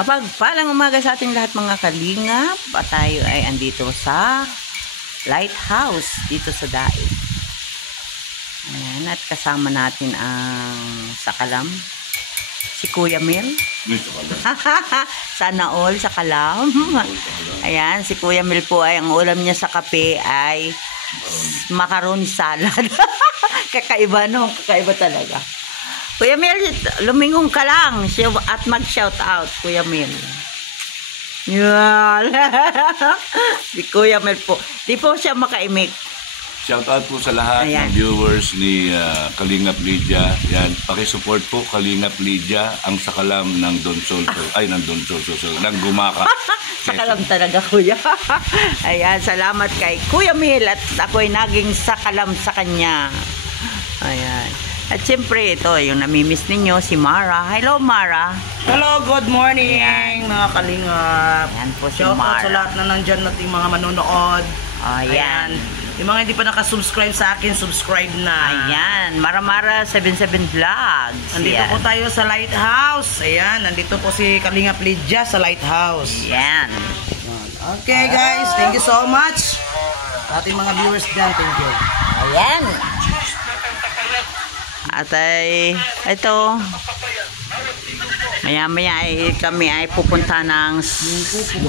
Mapagpalang umaga sa ating lahat mga kalingap. At tayo ay andito sa lighthouse dito sa Daig. Ayan, at kasama natin ang sakalam, si Kuya Mel. Sana all sakalam. Ayan, si Kuya Mel po ay ang ulam niya sa kape ay macaroni salad. Kakaiba no, kakaiba talaga. Kuya Mel, lumingong ka lang at mag-shout out, Kuya Mel. Yan. Si Kuya Mel po. Di po siya makaimik. Shout out po sa lahat ng viewers ni Kalingap Lydia. Yan, paki-support po Kalingap Lydia, ang sakalam ng Don Solso. Ay, ng Don Solso, ng Gumaka. Sakalam talaga, Kuya. Ayan, salamat kay Kuya Mel at ako'y naging sakalam sa kanya. Ayan. At siyempre, ito, yung namimiss ninyo, si Mara. Hello, Mara. Hello, good morning, mga kalingap. Ayan po si Shout out Mara. sa lahat na nandyan nating mga manonood. Ayan. Yung mga hindi pa nakasubscribe sa akin, subscribe na. Ayan, Mara 77 Vlogs. Nandito Ayan. po tayo sa Lighthouse. Ayan, nandito po si Kalingap Lydia sa Lighthouse. Ayan. Okay, guys, thank you so much. Sa ating mga viewers dyan, thank you. Ayan. At ay, ito, maya-maya ay kami ay pupunta ng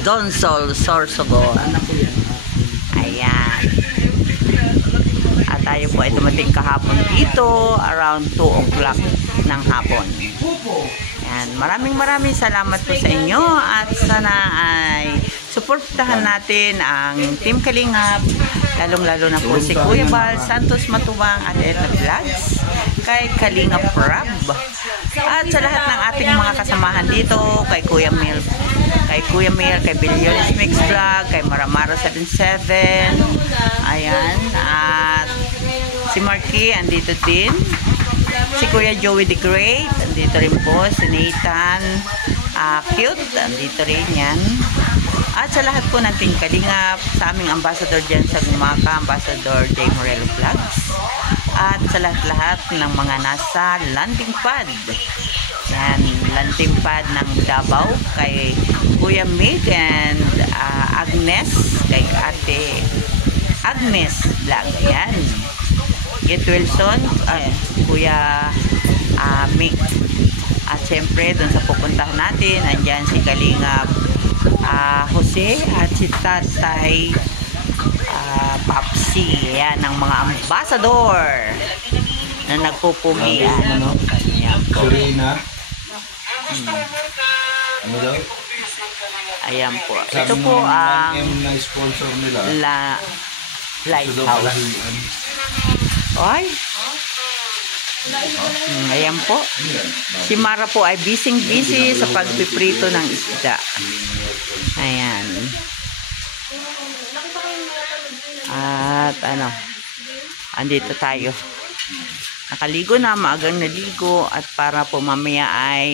Don Sorsogon. Ayan. At tayo po ay dumating kahapon dito around 2 o'clock ng hapon. Ayan. Maraming salamat po sa inyo at sana ay suportahan natin ang Team Kalingap, lalong-lalo na po si Kuya Bal Santos Matubang at Edna Vlogs, kay Kalingap Rab, at sa lahat ng ating mga kasamahan dito, kay Kuya Mel, kay Billiones Mix Vlog, kay Mara 77, ayan, at si Marky andito din, si Kuya Joey the Great andito rin po, si Nathan Cute andito rin yan, at sa lahat po ng Team Kalingap, sa aming ambassador dyan sa Gumaka, Ambassador J. Morello Vlogs, at sa lahat-lahat ng mga nasa landing pad. Yan, landing pad ng Davao, kay Kuya Mig and Agnes, kay Ate Agnes Vlog. Yan. Get Wilson, Kuya Mig. At siyempre, dun sa pupuntahan natin, andyan si Kalingap Jose at si Tatay Papsi. Yan ang mga ambassador na nagpupugian. Ayan po. Serena. Ano daw? Ayan po. Ito po ang sponsor nila. Lighthouse. Ay. Ayan po. Si Mara po ay busy sa pagpiprito ng isda. Ayan. At andito tayo. Nakaligo na, maagang naligo, at para po mamaya ay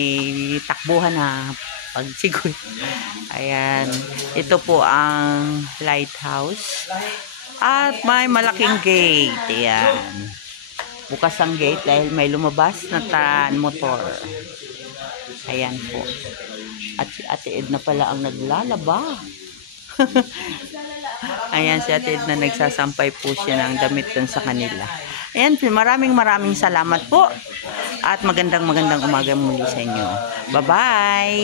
takbuhan na pagsigoy. Ayan. Ito po ang lighthouse. At may malaking gate. Ayan. Bukas ang gate dahil may lumabas na motor. Ayan po. At si Ate Edna pala ang naglalaba. Ayan, si Ate Edna nagsasampay po siya ng damit dun sa kanila. Ayan, maraming salamat po. At magandang umaga muli sa inyo. Bye-bye!